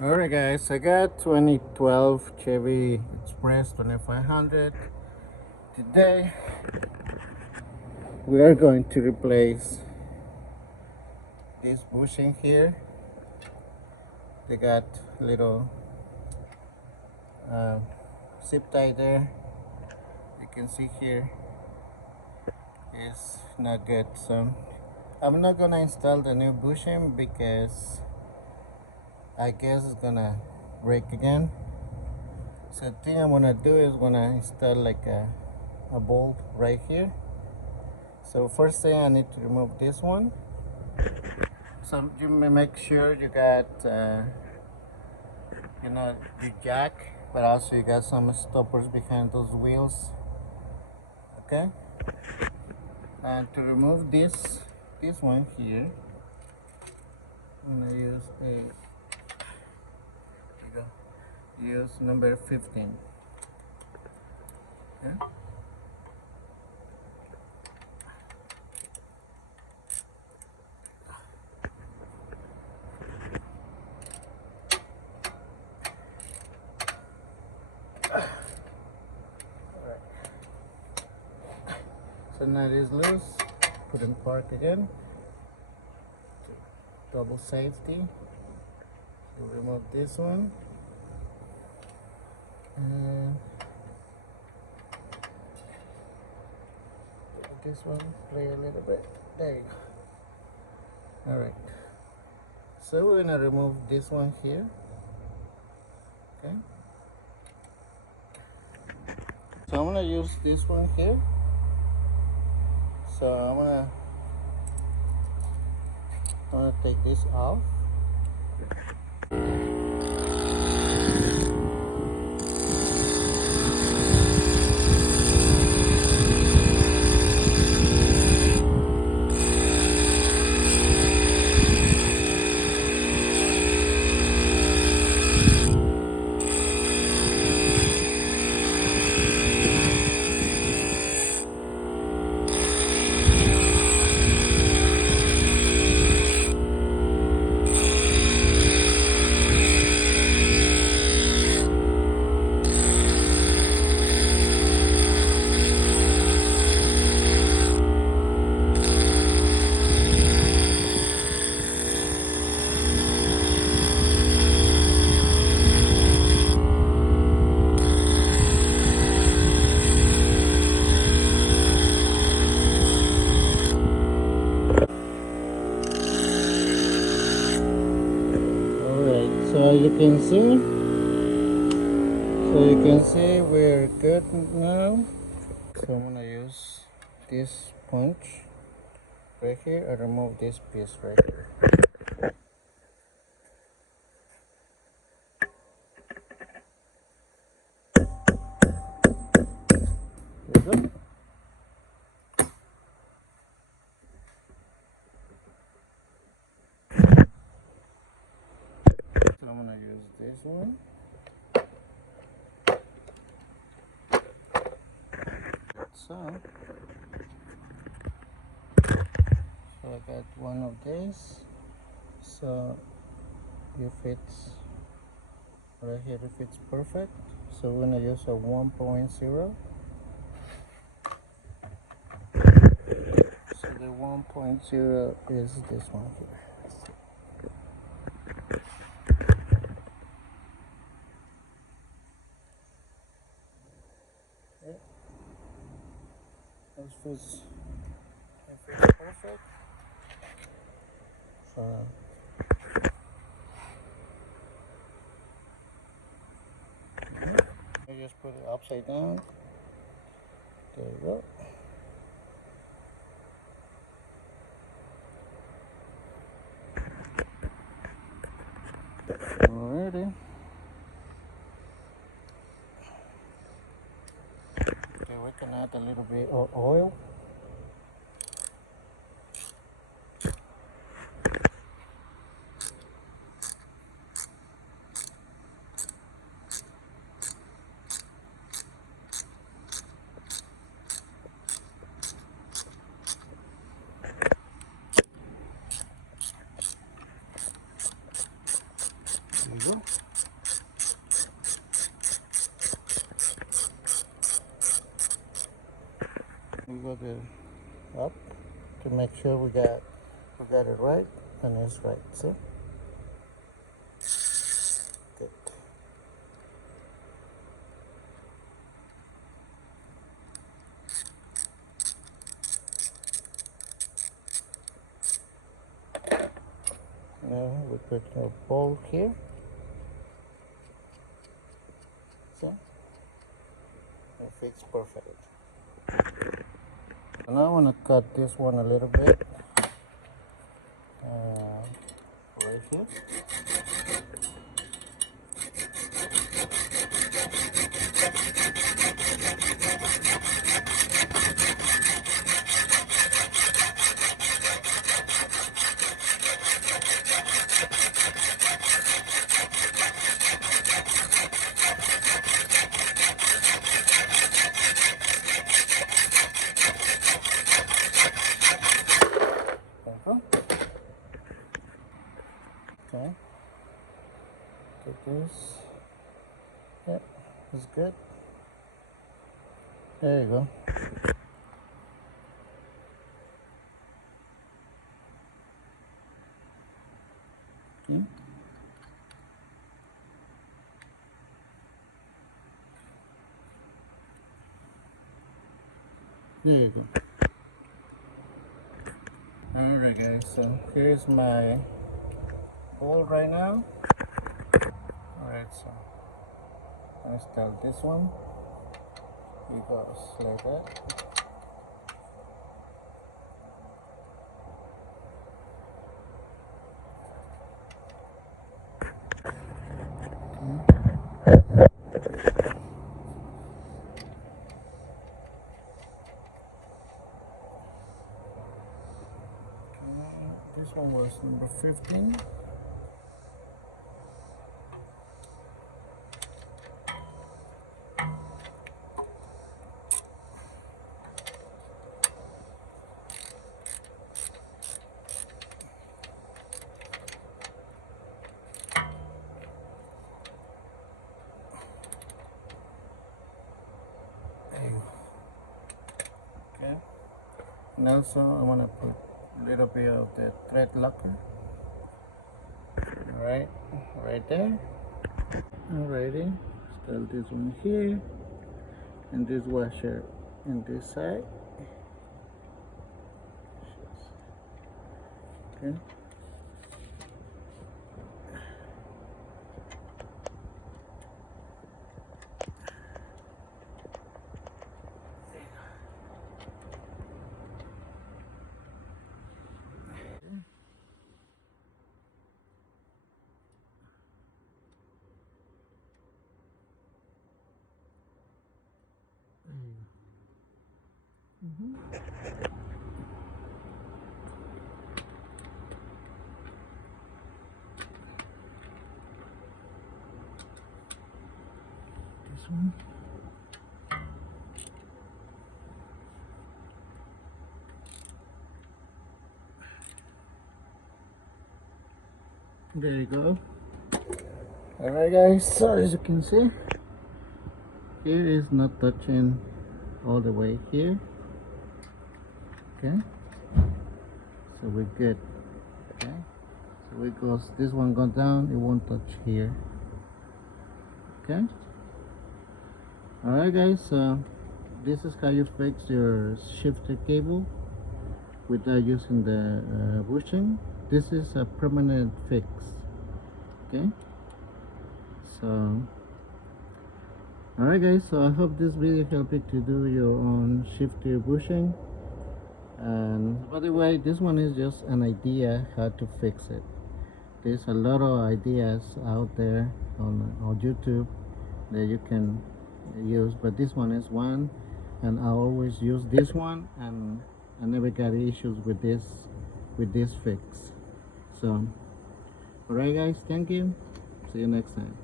Alright guys, I got 2012 Chevy Express 2500. Today we are going to replace this bushing here. They got little uh, zip tie there. You can see here is not good, so I'm not gonna install the new bushing because I guess it's gonna break again. So the thing I'm gonna do is gonna install like a bolt right here. So first thing I need to remove this one. So you may make sure you got your jack, but also you got some stoppers behind those wheels. Okay, and to remove this one here, I'm gonna use use number 15. Okay. So now it is loose. Put in park again. Double safety. So remove this one. And this one, play a little bit. There you go. Alright. So we're gonna remove this one here. Okay. So I'm gonna use this one here. So I'm gonna take this off. So you can see we're good now. So I'm gonna use this punch right here and remove this piece right here. There you go. So I'm gonna use this one. So I got one of these. So it fits right here. It fits perfect. So we're gonna use a 1.0. So the 1.0 is this one here. Okay. It fits perfect. So I just put it upside down. There you go. Alrighty. Okay, we can add a little bit of oil. you go. We go up to make sure we got it right, and it's right. See? Good. Now we put a bolt here. See? It fits perfect. So now I want to cut this one a little bit. Right here. Okay. Take this. Yep, that's good. There you go. Okay. There you go. Alright guys, so here's my bowl right now. Alright, so I start this one. It goes like that. This one was number 15. Okay. And also I want to put a little bit of the thread locker. Alright, right there. Alrighty. Start this one here. And this washer in this side. Okay. This one. There you go. Alright guys, so as you can see, here is not touching all the way here. Okay, so we're good. Okay, so it goes, this one goes down, it won't touch here. Okay. Alright guys, so this is how you fix your shifter cable without using the bushing. This is a permanent fix. Okay, so alright guys, so I hope this video helped you to do your own shifter bushing. And by the way, this one is just an idea how to fix it. There's a lot of ideas out there on YouTube that you can use, but this one is one, and I always use this one, and I never got issues with this fix. So alright guys, thank you, see you next time.